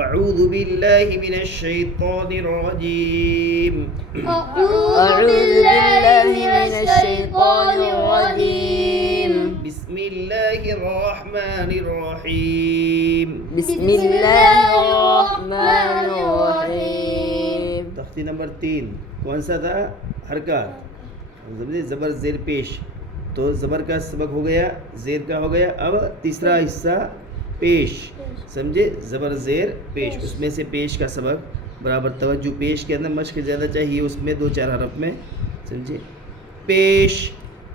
اعوذ باللہ من الشیطان الرجیم أعوذ بالله من الشيطان الرجيم. بسم اللہ الرحمن الرحیم. بسم الله الرحمن الرحيم. تختی نمبر 3 کون سا تھا؟ حرکات. زبر زیر پیش، تو زبر کا سبق ہو گیا، زیر کا ہو گیا. اب تیسرا حصہ پیش. سمجھے؟ زبر زیر پیش، اس میں سے پیش کا سبق برابر توجہ. پیش کے اندر مشق زیادہ چاہیے، اس میں 2-4 حرف میں. سمجھے؟ پیش.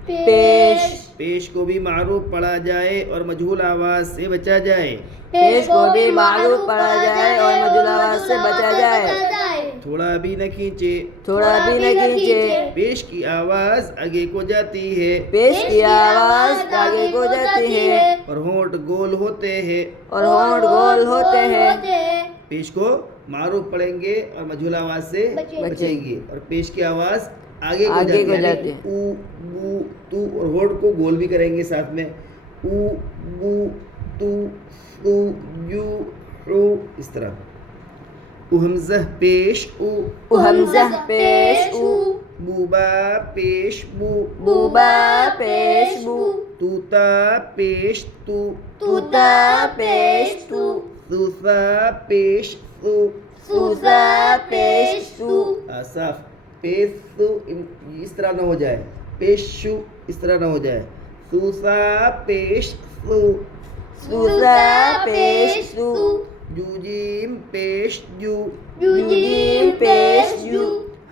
پیش. پیش کو بھی معروف پڑھا جائے اور مجہول آواز سے بچا جائے. پیش کو بھی معروف پڑھا جائے اور مجہول آواز سے بچا جائے. تھوڑا بھی نہ کھینچے. تھوڑا بھی نہ کھینچے. پیش کی آواز آگے کو جاتی ہے. پیش کی آواز آگے کو جاتی ہے اور ہونٹ گول ہوتے ہیں. اور ہونٹ گول ہوتے ہیں. پیش کو معروف پڑھیں گے اور مجہول آواز سے بچیں گے. اور پیش کی آواز آگے کو جاتی ہے. او بو تو، اور ہونٹ کو گول بھی کریں گے ساتھ میں. او بو تو او یو او، اس طرح. حمزہ پیش او. حمزہ پیش او. بوبا پیش بو. بوبا پیش بو. توتا پیش تو. توتا پیش تو. سوسا پیش سو. سوسا پیش تو. صاف. پیش سو اس طرح نہ ہو جائے، پیش شو اس طرح نہ ہو جائے. سوسا پیش سو. سوسا پیش تو. جوجیم پیش جو. جوجیم پیش جو.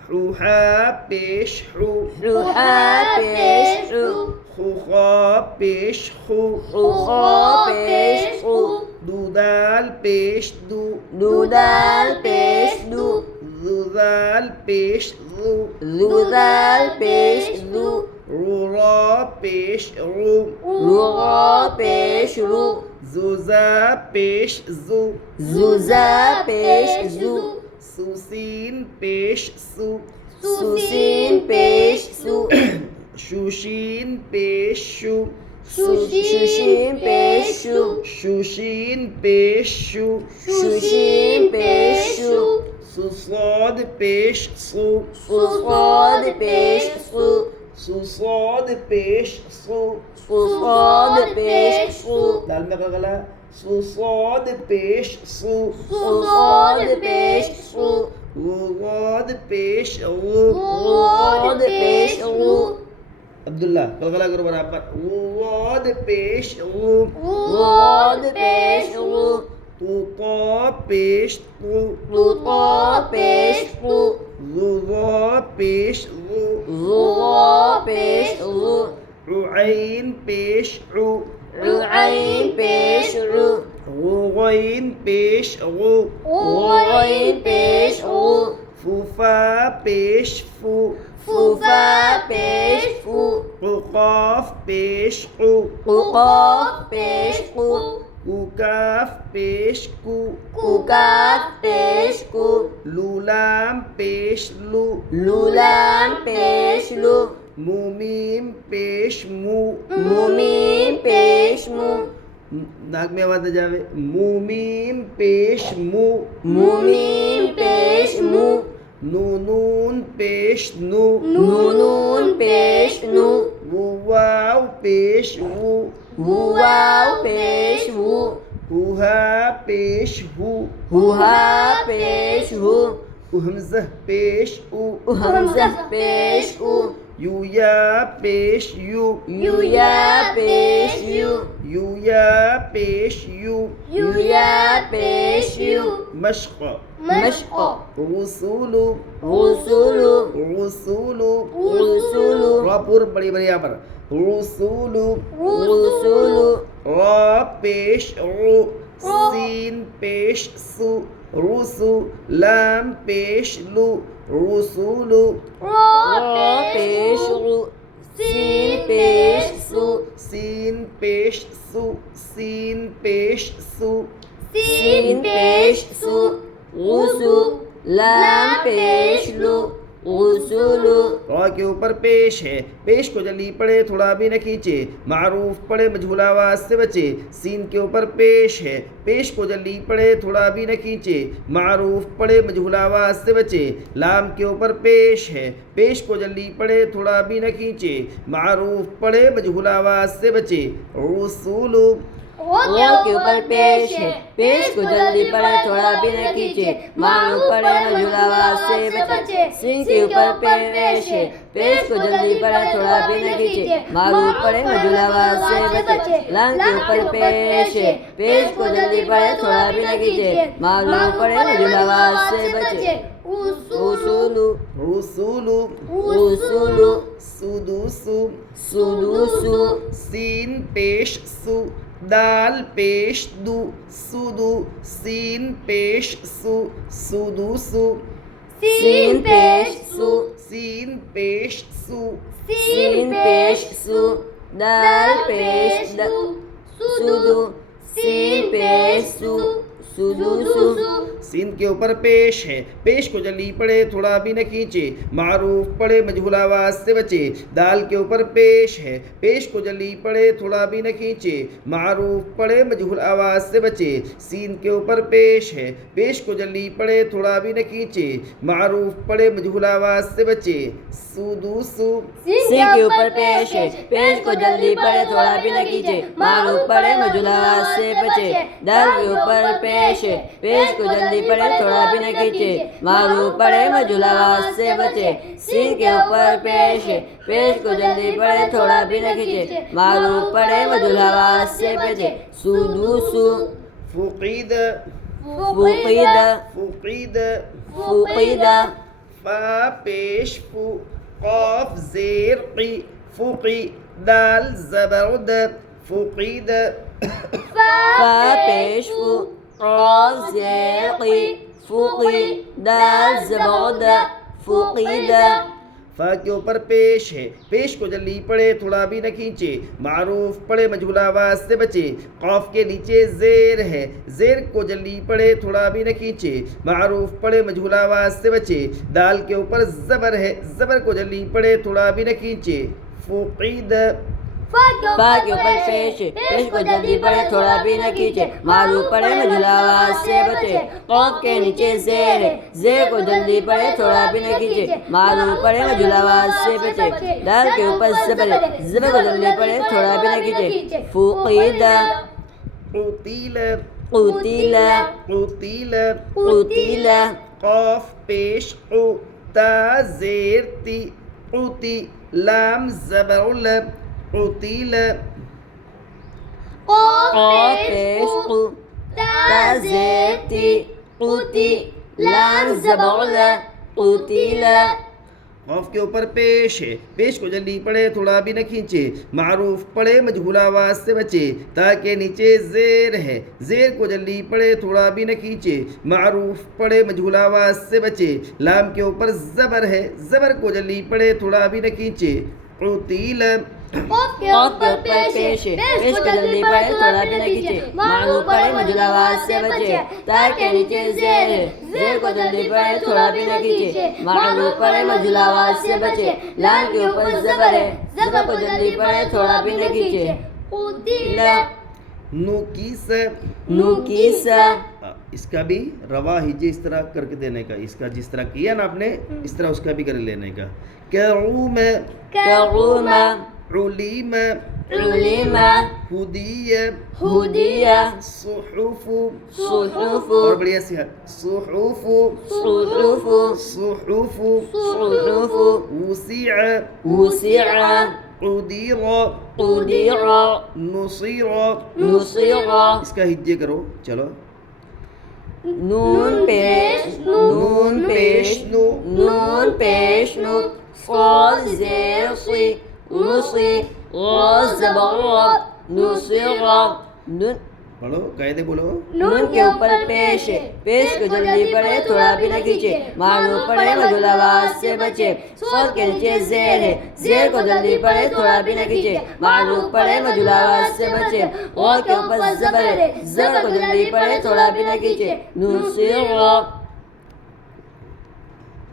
حوحا پیش حو. روحا پیش رو. خوخا پیش خو. خوخا پیش خو. دودال پیش دو. دودال پیش دو. زوزال پیش زو. زوزال پیش زو. رورا پیش رو. روغا پیش رو. زوزا پیش زو. زوزا پیش زو. سوسین پیش سو. سوسین پیش سو. شوشین پیش شو. شوشین پیش شو. شوشین پیش شو. شوشین پیش شو. سوساد پیش سو. سوساد پیش سو. سوساد پیش سو. سوساد پیش سو. دال میں گلا. سوساد پیش سو. سوساد پیش سو. غاد پیش غو. غاد پیش غو. عبداللہ قلقلہ کرو برابر. غاد پیش غو. غاد پیش غو. طوطا پیش طو. طوطا پیش طو. غوا پیش غو. غوا پیش غو. عین پیش عو. عین پیش رو. غین پیش غو. غین پیش غو. فوفا پیش فو. فوفا پیش فو. قاف پیش قو. قاف پیش قو. کوکاف پیش کو. کوکاف پیش کو. لولام پیش لو. لولام پیش لو. مومیم پیش مو. مومیم پیش مو. ناک میں آواز نہ جاوے. مومیم پیش مو. مومیم پیش مو. نونون پیش نو. نونون پیش نو. واو پیش وو. واو پیش وو. ہوہا پیش ہو. ہوہا پیش ہو. حمزہ پیش او. حمزہ پیش او. یویا پیش یو. یویا پیش یو. یویا پیش یو. یویا پیش یو. مشق. مشق. غسول. غسول. غسول. غسول. راپور بڑی بڑی یہاں پر. غسول. غسول. را پیش رو. سین پیش سو. رسو. لام پیش لو. رسول. را پیش رو. سین پیش سو. سین پیش سو. سین پیش سو. سین پیش سو. غسو. لام پیش لو. اصول را کے اوپر پیش ہے، پیش کو جلدی پڑھے تھوڑا بھی نہ کھینچے، معروف پڑھے مجہول آواز سے بچے، سین کے اوپر پیش ہے، پیش کو جلدی پڑھے تھوڑا بھی نہ کھینچے، معروف پڑھے مجہول آواز سے بچے، لام کے اوپر پیش ہے، پیش کو جلدی پڑھے تھوڑا بھی نہ کھینچے، معروف پڑھے مجہول آواز سے بچے، اصول غو کے اوپر پیش ہے، پیش کو جلدی پڑھے تھوڑا بھی نہ کھینچے، معروف پڑھے مجہول آواز سے بچے، سین کے اوپر پیش ہے، پیش کو جلدی پڑھے تھوڑا بھی نہ کھینچے، معروف پڑھے مجہول آواز سے بچے، لام کے اوپر پیش ہے، پیش کو جلدی پڑھے تھوڑا بھی نہ کھینچے، معروف پڑھے مجہول آواز سے بچے، اصول اصول اصول سدوس سدوس سین پیش سو، دال پیش دو، سدو، سین پیش سو، سدوس، سین پیش سو، سین پیش سو، سین پیش سو، دال پیش دو، سدو، سین پیش سو، سدوس، سین کے اوپر پیش ہے، پیش کو جلدی پڑھے تھوڑا بھی نہ کھینچے، معروف پڑھے مجہول آواز سے بچے، دال کے اوپر پیش ہے، پیش کو جلدی پڑھے تھوڑا بھی نہ کھینچے، معروف پڑھے مجہول آواز سے بچے، سین کے اوپر پیش ہے، پیش کو جلدی پڑھے تھوڑا بھی نہ کھینچے، معروف پڑھے مجہول آواز سے بچے، سدوس، سین کے اوپر پیش ہے، پیش کو جلدی پڑھے تھوڑا بھی نہ کھینچے، معروف پڑھے مجہول آواز سے بچے، دال کے اوپر پیش ہے، پیش کو جلدی پڑھے تھوڑا بھی نہ کھینچے، معروف پڑھے مجہول آواز سے بچے، سین کے اوپر پیش ہے، پیش کو جلدی پڑھے تھوڑا بھی نہ کھینچے، معروف پڑھے مجہول آواز سے بچے، سدوس، فقید فقید فقید فقید فا پیش فو، قاف زیر قی، فقی، دال زبر د، فقید فا پیش فو، قاف زیر قی، فقی، دال زبر د، فقید، فا کے اوپر پیش ہے، پیش کو جلدی پڑھے تھوڑا بھی نہ کھینچے، معروف پڑھے مجہول آواز سے بچے، قاف کے نیچے زیر ہے، زیر کو جلدی پڑھے تھوڑا بھی نہ کھینچے، معروف پڑھے مجہول آواز سے بچے، دال کے اوپر زبر ہے، زبر کو جلدی پڑھے تھوڑا بھی نہ کھینچے، فقید فا کے اوپر پیش ہے، پیش کو جلدی پڑھے تھوڑا بھی نہ کھینچے، معروف پڑھے مجہول آواز سے بچے، قاف کے نیچے زیر ہے، زیر کو جلدی پڑھے تھوڑا بھی نہ کھینچے، معروف پڑھے مجہول آواز سے بچے، دال کے اوپر زبر ہے، زبر کو جلدی پڑھے تھوڑا بھی نہ کھینچے، فقید، قتیل قتیل قتیل قتیل، قاف پیش قو، تا زیر تی، قتی، لام زبر ل، قتیل قاف پیش قو، تا زیر تی، قتی، لام زبر ل، قتیل، قاف کے اوپر پیش ہے، پیش کو جلدی پڑھے تھوڑا بھی نہ کھینچے، معروف پڑھے مجہول آواز سے بچے، تاکہ نیچے زیر ہے، زیر کو جلدی پڑھے تھوڑا بھی نہ کھینچے، معروف پڑھے مجہول آواز سے بچے، لام کے اوپر زبر ہے، زبر کو جلدی پڑھے تھوڑا بھی نہ کھینچے، قتیل قاف کے اوپر پیش ہے، پیش کو جلدی پڑھے تھوڑا بھی نہ کھینچے، معروف پڑھے مجہول آواز سے بچے، تاکہ نیچے زیر ہے، زیر کو جلدی پڑھے تھوڑا بھی نہ کھینچے، معروف پڑھے مجہول آواز سے بچے، لام کے اوپر زبر ہے، زبر کو جلدی پڑھے تھوڑا بھی نہ کھینچے، قتیل، نوکیس نوکیس، اس کا بھی روا ہجے اس طرح کر کے دینے کا، اس کا جس طرح کیا نا آپ نے اس طرح اس کا بھی کر لینے کا، کرعوم کرعوم، علیم علیم، ہدی ہدی، صحف صحف، اور بڑھیا سے صحف صحف، صحف صحف، وسع وسع، قدیر قدیر، نصیر، نصیر، اس کا ہجے کرو چلو، نون پیش نون پیش نو، نون پیش نو، صاد زیر صی، نصی، غاز زبر غا، نصیر، نون، پڑھو قاعدے بولو، نون کے اوپر پیش ہے، پیش کو جلدی پڑھے تھوڑا بھی نہ کھینچے، معروف پڑھے مجہول آواز سے بچے، صاد کے نیچے زیر ہے، زیر کو جلدی پڑھے تھوڑا بھی نہ کھینچے، معروف پڑھے مجہول آواز سے بچے، غا کے اوپر زبر ہے، زبر کو جلدی پڑھے تھوڑا بھی نہ کھینچے، نصیر،